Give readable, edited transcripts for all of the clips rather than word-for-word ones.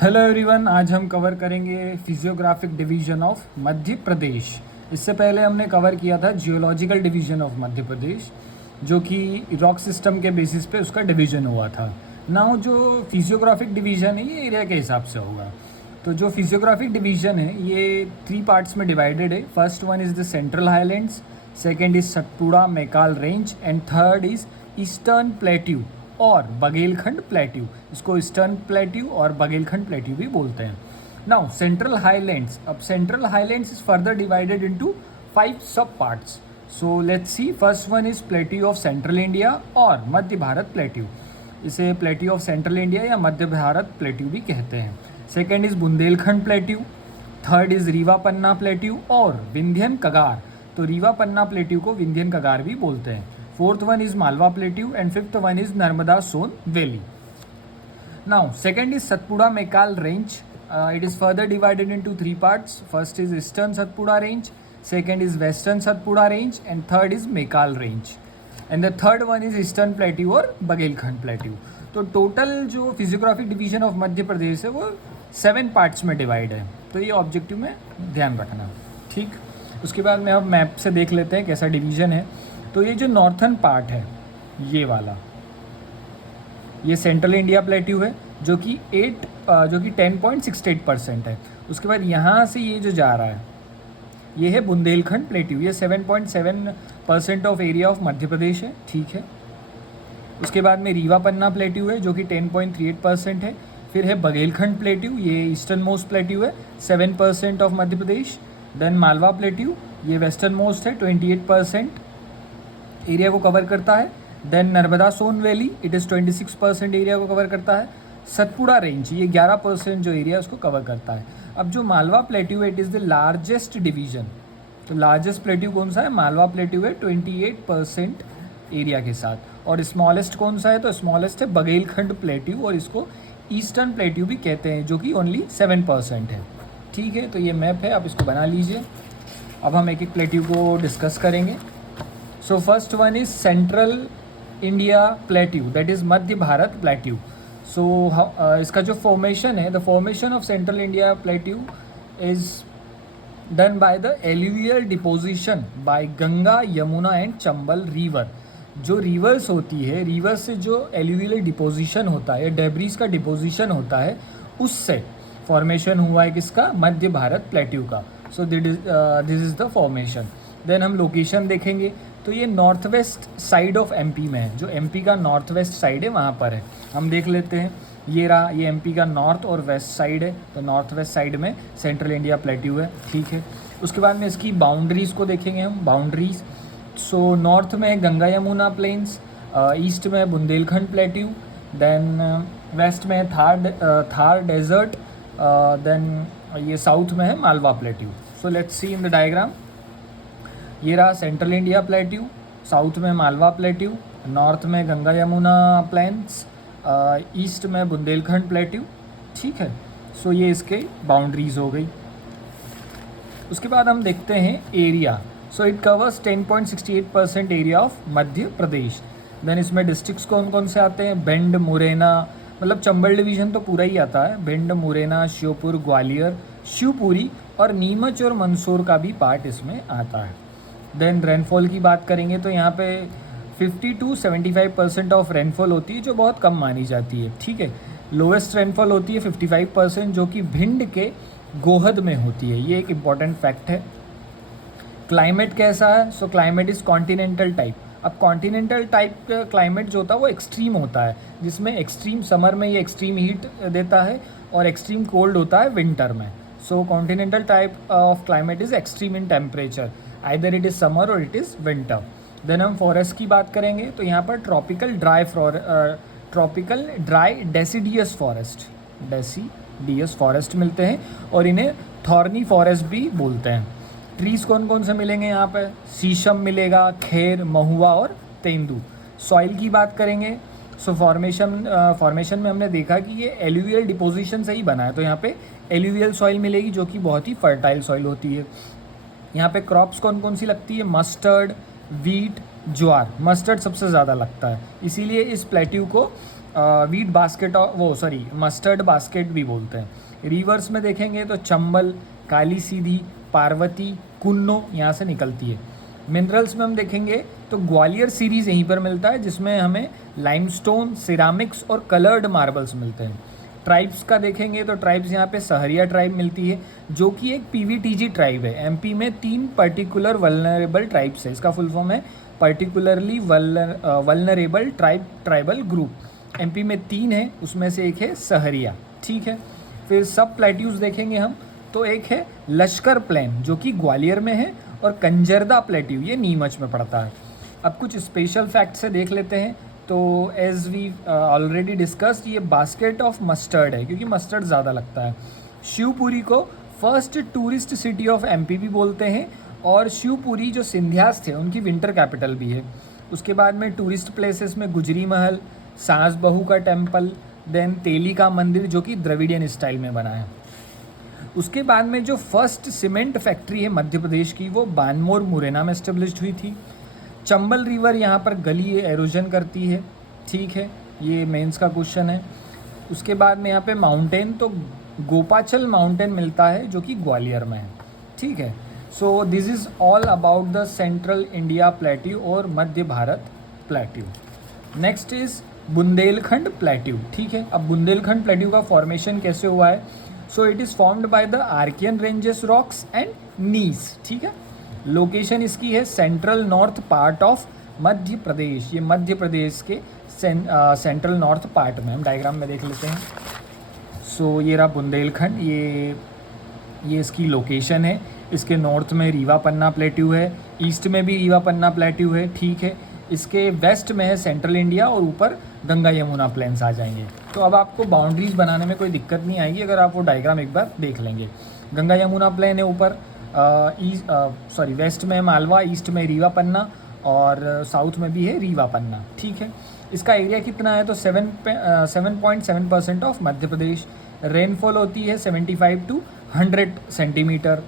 Hello everyone, आज हम cover करेंगे फिजियोग्राफिक डिवीजन ऑफ मध्य प्रदेश। इससे पहले हमने कवर किया था जियोलॉजिकल डिवीजन ऑफ मध्य प्रदेश, जो कि रॉक सिस्टम के बेसिस पे उसका डिवीजन हुआ था। नाउ जो फिजियोग्राफिक डिवीजन है ये एरिया के हिसाब से होगा। तो जो फिजियोग्राफिक डिवीजन है ये 3 पार्ट्स में डिवाइडेड है। First one is the central highlands, second is Satpura Maikal range and third is eastern plateau और बघेलखंड प्लेट्यू। इसको ईस्टर्न प्लेट्यू और बघेलखंड प्लेट्यू भी बोलते हैं। नाउ सेंट्रल हाईलैंड्स, अब central highlands is further divided into 5 सब parts. So let's see, first one is plateau of central India और Madhya Bharat plateau. इसे प्लेट्यू ऑफ सेंट्रल इंडिया या मध्य भारत प्लेट्यू भी कहते हैं। Second is Bundelkhand plateau, third is Rewa Panna plateau और विंध्यन कगार। तो रीवा पन्ना प्लेट्यू को विंध्यन कगार भी बोलते हैं। Fourth one is Malwa plateau and fifth one is Narmada Son valley. Now second is Satpura Maikal range. It is further divided into 3 parts. First is eastern Satpura range, second is western Satpura range and third is Mekal range. And the third one is eastern plateau और Baghelkhand plateau. तो total जो physiographic division of Madhya प्रदेश है वो 7 parts में divide है। तो ये objective में ध्यान रखना, ठीक। उसके बाद में अब मैप से देख लेते हैं कैसा डिवीजन है। तो ये जो नॉर्थन पार्ट है ये वाला, ये सेंट्रल इंडिया प्लेट्यू है जो कि 10.68% है। उसके बाद यहाँ से ये जो जा रहा है ये है बुंदेलखंड प्लेट्यू, ये 7.7% ऑफ एरिया ऑफ मध्य प्रदेश है, ठीक है। उसके बाद में रीवा पन्ना प्लेट्यू है जो कि 10.38% है। फिर है बघेलखंड प्लेट्यू, ये ईस्टर्न मोस्ट प्लेट्यू है, 7% of Madhya Pradesh. Then Malwa plateau, ये वेस्टर्न मोस्ट है, 28% एरिया को कवर करता है। Then Narmada Son valley, it is 26% area को कवर करता है। सतपुड़ा रेंज, ये 11% जो एरिया उसको कवर करता है। अब जो मालवा प्लेट्यू है it is the largest division. तो लार्जेस्ट प्लेट्यू कौन सा है? मालवा प्लेट्यू है 28% एरिया के साथ। और स्मॉलेस्ट कौन सा है? तो स्मॉलेस्ट है बघेलखंड प्लेट्यू और इसको ईस्टर्न प्लेट्यू भी कहते हैं, जो कि ओनली 7% है, ठीक है। तो ये मैप है, आप इसको बना लीजिए। अब हम एक एक प्लेट्यू को डिस्कस करेंगे। So first one is central India plateau, that is Madhya Bharat plateau. So इसका जो फॉर्मेशन है, the formation of central India plateau is done by the alluvial deposition by Ganga, Yamuna and Chambal river. जो रिवर्स होती है, रिवर से जो एल्यूवियल डिपोजिशन होता है, डेब्रीज का डिपोजिशन होता है, उससे फॉर्मेशन हुआ है किसका? मध्य भारत प्लेट्यू का। So this is the formation. Then हम लोकेशन देखेंगे तो ये north west side of MP में है, जो एमपी का नॉर्थ वेस्ट साइड है वहाँ पर है। हम देख लेते हैं, ये रहा, ये एमपी का नॉर्थ और वेस्ट साइड है। तो नॉर्थ वेस्ट साइड में सेंट्रल इंडिया प्लेट्यू है, ठीक है। उसके बाद में इसकी बाउंड्रीज़ को देखेंगे हम, बाउंड्रीज़। सो नॉर्थ में गंगा यमुना प्लेन्स, ईस्ट में बुंदेलखंड प्लेट्यू, देन वेस्ट में थार डेजर्ट, देन ये साउथ में है Malwa plateau. So let's see in the diagram. ये रहा सेंट्रल इंडिया प्लेट्यू, साउथ में मालवा प्लेट्यू, नॉर्थ में गंगा यमुना प्लेन्स, ईस्ट में बुंदेलखंड प्लेट्यू, ठीक है। सो ये इसके बाउंड्रीज हो गई। उसके बाद हम देखते हैं area. So it covers 10.68% area of Madhya Pradesh. Then इसमें डिस्ट्रिक्ट्स कौन कौन से आते हैं? भिंड, मुरैना, मतलब चंबल डिवीज़न तो पूरा ही आता है। भिंड, मुरैना, श्योपुर, ग्वालियर, शिवपुरी और नीमच और मंदसौर का भी पार्ट इसमें आता है। देन रेनफॉल की बात करेंगे तो यहाँ पे 50 to 75% ऑफ रेनफॉल होती है, जो बहुत कम मानी जाती है, ठीक है। लोएस्ट रेनफॉल होती है 55%, जो कि भिंड के गोहद में होती है। ये एक इम्पॉर्टेंट फैक्ट है। क्लाइमेट कैसा है? सो क्लाइमेट इज़ कॉन्टिनेंटल टाइप। अब कॉन्टिनेंटल टाइप का क्लाइमेट जो होता है वो एक्सट्रीम होता है, जिसमें एक्सट्रीम समर में ये एक्सट्रीम हीट देता है और एक्सट्रीम कोल्ड होता है विंटर में। So continental type of climate is extreme in temperature, either it is summer और इट इज़ विंटर। देन हम फॉरेस्ट की बात करेंगे तो यहाँ पर ट्रॉपिकल ड्राई डेसिडियस फॉरेस्ट मिलते हैं और इन्हें थॉर्नी फॉरेस्ट भी बोलते हैं। ट्रीज़ कौन कौन से मिलेंगे यहाँ पर? शीशम मिलेगा, खेर, महुआ और तेंदू। सॉइल की बात करेंगे, सो फॉर्मेशन में हमने देखा कि ये एल्यूवियल डिपोजिशन से ही बना है, तो यहाँ पे एल्यूवियल सॉइल मिलेगी जो कि बहुत ही फर्टाइल सॉइल होती है। यहाँ पे क्रॉप्स कौन कौन सी लगती है? मस्टर्ड, वीट, ज्वार। मस्टर्ड सबसे ज़्यादा लगता है, इसीलिए इस प्लेट्यू को वीट बास्केट वो सॉरी मस्टर्ड बास्केट भी बोलते हैं। रिवर्स में देखेंगे तो चंबल, काली सीधी, पार्वती, कुन्नो यहाँ से निकलती है। मिनरल्स में हम देखेंगे तो ग्वालियर सीरीज़ यहीं पर मिलता है, जिसमें हमें लाइमस्टोन, सिरामिक्स और कलर्ड मार्बल्स मिलते हैं। ट्राइब्स का देखेंगे तो ट्राइब्स यहाँ पे सहरिया ट्राइब मिलती है, जो कि एक पीवीटीजी ट्राइब है। एमपी में 3 पर्टिकुलर वल्नरेबल ट्राइब्स है, इसका फुल फॉर्म है particularly vulnerable tribal group. MP में 3 है, उसमें से एक है सहरिया, ठीक है। फिर सब प्लेट्यूज देखेंगे हम तो एक है लश्कर प्लेन जो कि ग्वालियर में है, और कंजरदा प्लेट्यू ये नीमच में पड़ता है। अब कुछ स्पेशल फैक्ट से देख लेते हैं। तो एज वी ऑलरेडी डिस्कस्ड, ये बास्केट ऑफ मस्टर्ड है क्योंकि मस्टर्ड ज़्यादा लगता है। शिवपुरी को first tourist city of MP भी बोलते हैं, और शिवपुरी जो सिंधियास थे उनकी विंटर कैपिटल भी है। उसके बाद में टूरिस्ट प्लेसेस में गुजरी महल, सास बहू का टेम्पल, देन तेली का मंदिर जो कि द्रविडियन स्टाइल में बना है। उसके बाद में जो फर्स्ट सीमेंट फैक्ट्री है मध्य प्रदेश की, वो बानमोर मुरैना में एस्टेब्लिश्ड हुई थी। चंबल रिवर यहाँ पर गली एरोजन करती है, ठीक है, ये मेंस का क्वेश्चन है। उसके बाद में यहाँ पे माउंटेन तो गोपाचल माउंटेन मिलता है जो कि ग्वालियर में है, ठीक है। So this is all about the central India plateau और Madhya Bharat plateau. Next is Bundelkhand plateau, ठीक है। अब बुंदेलखंड प्लेट्यू का फॉर्मेशन कैसे हुआ है? So it is formed by the Archean ranges rocks and gneiss, ठीक है। लोकेशन इसकी है central north part of Madhya Pradesh, ये मध्य प्रदेश के सेंट्रल नॉर्थ पार्ट में। हम डायग्राम में देख लेते हैं। सो ये रहा बुंदेलखंड, ये इसकी लोकेशन है। इसके नॉर्थ में रीवा पन्ना प्लेट्यू है, ईस्ट में भी रीवा पन्ना प्लेट्यू है, ठीक है। इसके वेस्ट में है सेंट्रल इंडिया, और ऊपर गंगा यमुना प्लेन्स आ जाएंगे। तो अब आपको बाउंड्रीज बनाने में कोई दिक्कत नहीं आएगी अगर आप वो डायग्राम एक बार देख लेंगे। गंगा यमुना प्लेन है ऊपर, वेस्ट में मालवा, ईस्ट में रीवा पन्ना, और साउथ में भी है रीवा पन्ना, ठीक है। इसका एरिया कितना है? तो 7.7% ऑफ मध्य प्रदेश। रेनफॉल होती है 75 to 100 सेंटीमीटर।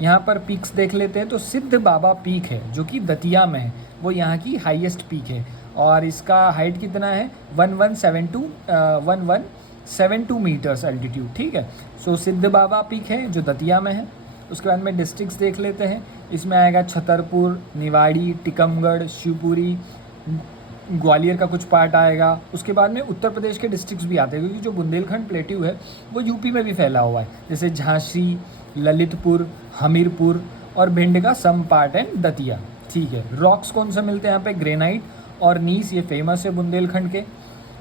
यहाँ पर पीक्स देख लेते हैं तो सिद्ध बाबा पीक है जो कि दतिया में है, वो यहाँ की हाईएस्ट पीक है, और इसका हाइट कितना है? 1172 मीटर्स एल्टीट्यूड, ठीक है। सो सिद्ध बाबा पीक है जो दतिया में है। उसके बाद में डिस्ट्रिक्ट्स देख लेते हैं। इसमें आएगा छतरपुर, निवाड़ी, टीकमगढ़, शिवपुरी, ग्वालियर का कुछ पार्ट आएगा। उसके बाद में उत्तर प्रदेश के डिस्ट्रिक्ट्स भी आते हैं क्योंकि जो बुंदेलखंड प्लेट्यू है वो यूपी में भी फैला हुआ है, जैसे झांसी, ललितपुर, हमीरपुर और भिंड का सम पार्ट एंड दतिया, ठीक है। रॉक्स कौन से मिलते हैं यहाँ पे? ग्रेनाइट और नीस, ये फेमस है बुंदेलखंड के।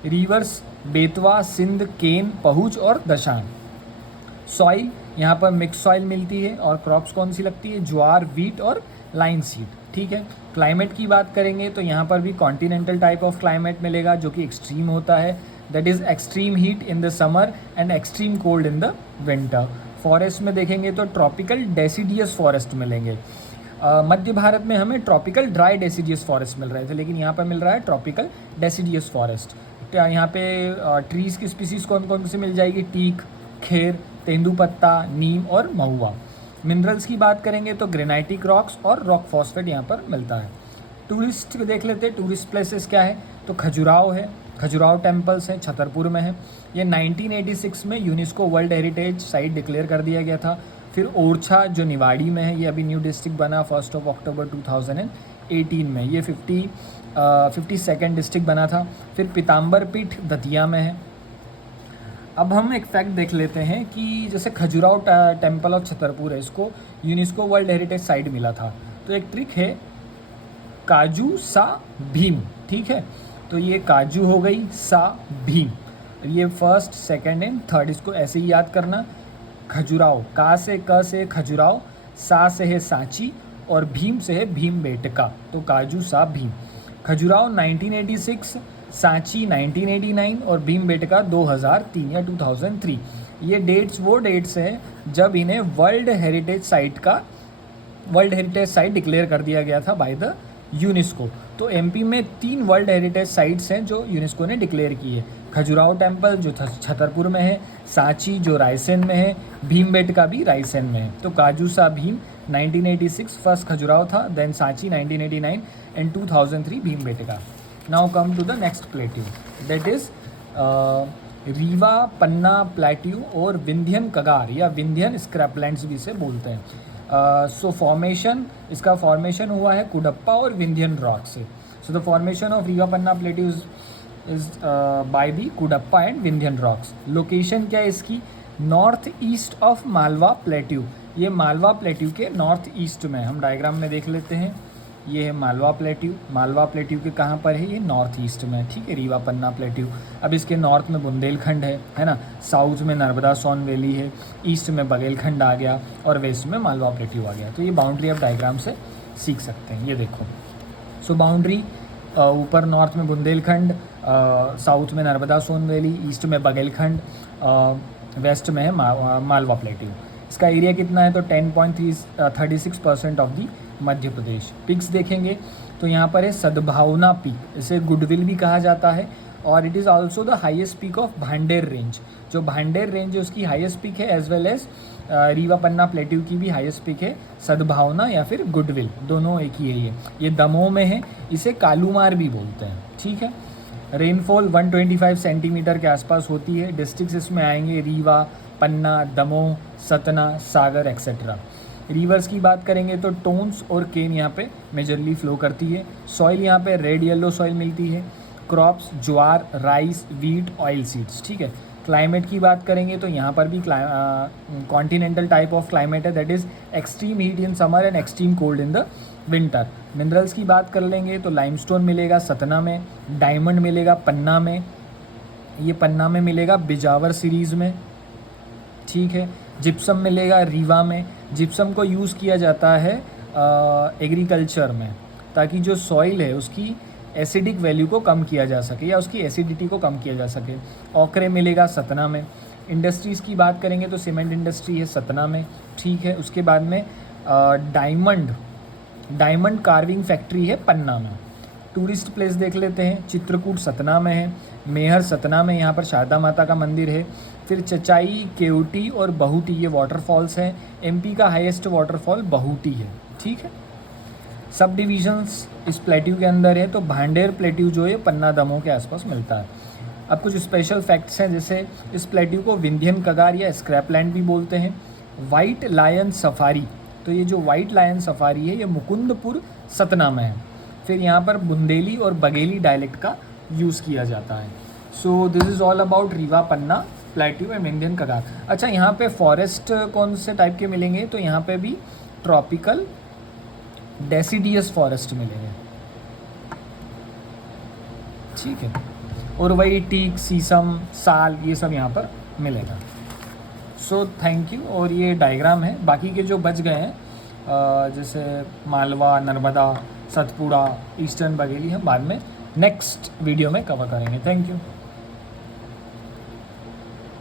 रिवर्स बेतवा, सिंध, केन, पहुंच और दशान। सॉइल यहाँ पर मिक्स सॉइल मिलती है, और क्रॉप्स कौन सी लगती है? ज्वार, वीट और लाइन सीड, ठीक है। क्लाइमेट की बात करेंगे तो यहाँ पर भी कॉन्टिनेंटल टाइप ऑफ क्लाइमेट मिलेगा जो कि एक्सट्रीम होता है, that is extreme heat in the summer and extreme cold in the winter. Forest में देखेंगे तो ट्रॉपिकल डेसिडियस फॉरेस्ट मिलेंगे। मध्य भारत में हमें ट्रॉपिकल ड्राई डेसिडियस फॉरेस्ट मिल रहे थे, लेकिन यहाँ पर मिल रहा है ट्रॉपिकल डेसिडियस फॉरेस्ट। यहाँ पे ट्रीज़ की स्पीसीज कौन कौन सी मिल जाएगी? टीक, खेर, तेंदुपत्ता, नीम और महुआ। मिनरल्स की बात करेंगे तो ग्रेनाइटिक रॉक्स और रॉक फॉस्फेट यहाँ पर मिलता है। टूरिस्ट देख लेते हैं, टूरिस्ट प्लेसेस क्या है? तो खजुराहो है, खजुराहो टेम्पल्स हैं, छतरपुर में है। ये 1986 में UNESCO world heritage site declare कर दिया गया था। फिर ओरछा जो निवाड़ी में है, ये अभी न्यू डिस्ट्रिक्ट बना 1 अक्टूबर 2018 में, ये 52nd डिस्ट्रिक्ट बना था। फिर पीताम्बर पीठ दतिया में है। अब हम एक फैक्ट देख लेते हैं कि जैसे खजुराहो टेम्पल ऑफ छतरपुर है, इसको यूनेस्को वर्ल्ड हेरिटेज साइट मिला था। तो एक ट्रिक है काजू सा भीम, ठीक है। तो ये काजू हो गई, सा भीम, ये फर्स्ट, सेकंड एंड थर्ड, इसको ऐसे ही याद करना। खजुराहो, का से क से खजुराहो, सा से है सांची और भीम से है भीमबेटका, तो काजू सा भीम। खजुराहो 1986, सांची 1989 और भीमबेटका 2003 या 2003। ये डेट्स वो डेट्स हैं जब इन्हें वर्ल्ड हेरिटेज साइट डिक्लेयर कर दिया गया था बाय द यूनेस्को। तो एमपी में 3 वर्ल्ड हेरिटेज साइट्स हैं जो यूनेस्को ने डिक्लेयर की है। खजुराहो टेम्पल जो छतरपुर में है, सांची जो रायसेन में है, भीमबेटका भी रायसेन में है। तो काजू सा भीम 1986 फर्स्ट खजुराहो था, then Sanchi 1989 and 2003 Bhimbetka. Now come to the next plateau, that is Rewa Panna plateau और विंध्यन कगार या विंध्यन स्क्रैपलैंड्स भी इसे बोलते हैं। सो फॉर्मेशन, इसका फॉर्मेशन हुआ है कुडप्पा और विंध्यन रॉक से। So the formation of Rewa Panna plateau is by the Cuddapah and Vindhyan rocks. Location क्या है इसकी? North east of Malwa plateau. ये मालवा प्लेट्यू के नॉर्थ ईस्ट में, हम डायग्राम में देख लेते हैं। ये है मालवा प्लेट्यू। मालवा प्लेट्यू के कहाँ पर है? ये नॉर्थ ईस्ट में, ठीक है, रीवा पन्ना प्लेट्यू। अब इसके नॉर्थ में बुंदेलखंड है ना, साउथ में नर्मदा सोन वैली है, ईस्ट में बघेलखंड आ गया और वेस्ट में मालवा प्लेट्यू आ गया। तो ये बाउंड्री आप डायग्राम से सीख सकते हैं। ये देखो, सो बाउंड्री ऊपर नॉर्थ में बुंदेलखंड, साउथ में नर्मदा सोन वैली, ईस्ट में बघेलखंड, वेस्ट में है मालवा प्लेट्यू। इसका एरिया कितना है? तो 10.36% of the Madhya Pradesh. Pics देखेंगे तो यहाँ पर है सद्भावना पीक, इसे गुडविल भी कहा जाता है, और it is also the highest peak of Bhander range. जो भांडेर रेंज है उसकी हाईएस्ट पीक है, as well as Rewa Panna plateau की भी हाईएस्ट पीक है सद्भावना या फिर गुडविल, दोनों एक ही है। ये दमोह में है, इसे कालूमार भी बोलते हैं, ठीक है। रेनफॉल 125 सेंटीमीटर के आसपास होती है। डिस्ट्रिक्ट्स इसमें आएंगे रीवा, पन्ना, दमोह, सतना, सागर एक्सेट्रा। रिवर्स की बात करेंगे तो टोन्स और केन यहाँ पे मेजरली फ्लो करती है। सॉइल यहाँ पे रेड येलो सॉइल मिलती है। क्रॉप्स ज्वार, राइस, वीट, ऑयल सीड्स, ठीक है। क्लाइमेट की बात करेंगे तो यहाँ पर भी कॉन्टिनेंटल टाइप ऑफ क्लाइमेट है, that is extreme heat in summer and extreme cold in the winter. Minerals की बात कर लेंगे तो लाइमस्टोन मिलेगा सतना में, डायमंड मिलेगा पन्ना में, ये पन्ना में मिलेगा बिजावर सीरीज़ में, ठीक है। जिप्सम मिलेगा रीवा में। जिप्सम को यूज़ किया जाता है एग्रीकल्चर में, ताकि जो सॉइल है उसकी एसिडिक वैल्यू को कम किया जा सके या उसकी एसिडिटी को कम किया जा सके। ऑकरे मिलेगा सतना में। इंडस्ट्रीज़ की बात करेंगे तो सीमेंट इंडस्ट्री है सतना में, ठीक है। उसके बाद में डायमंड कार्विंग फैक्ट्री है पन्ना में। टूरिस्ट प्लेस देख लेते हैं, चित्रकूट सतना में है, मेहर सतना में, यहाँ पर शारदा माता का मंदिर है। फिर चचाई, केवटी और बहुटी, ये वाटरफॉल्स हैं। एमपी का हाईएस्ट वाटरफॉल बहुटी है, ठीक है। सब डिविजन्स इस प्लेट्यू के अंदर है, तो भांडेर प्लेट्यू जो है पन्ना दमोह के आसपास मिलता है। अब कुछ स्पेशल फैक्ट्स हैं, जैसे इस प्लेट्यू को विंध्यन कगार या स्क्रैपलैंड भी बोलते हैं। वाइट लायन सफारी, तो ये जो वाइट लायन सफारी है ये मुकुंदपुर सतना में है। फिर यहाँ पर बुंदेली और बघेली डायलेक्ट का यूज़ किया जाता है। So this is all about Rewa Panna plateau and Vindhyan कगार। अच्छा, यहाँ पे फॉरेस्ट कौन से टाइप के मिलेंगे? तो यहाँ पे भी ट्रॉपिकल डेसिडियस फॉरेस्ट मिलेंगे, ठीक है। और वही टीक, शीशम, साल, ये सब यहाँ पर मिलेगा। So thank you. और ये डायग्राम है, बाकी के जो बच गए हैं जैसे मालवा, नर्मदा, सतपुड़ा, ईस्टर्न बघेली, हम बाद में नेक्स्ट वीडियो में कवर करेंगे। Thank you.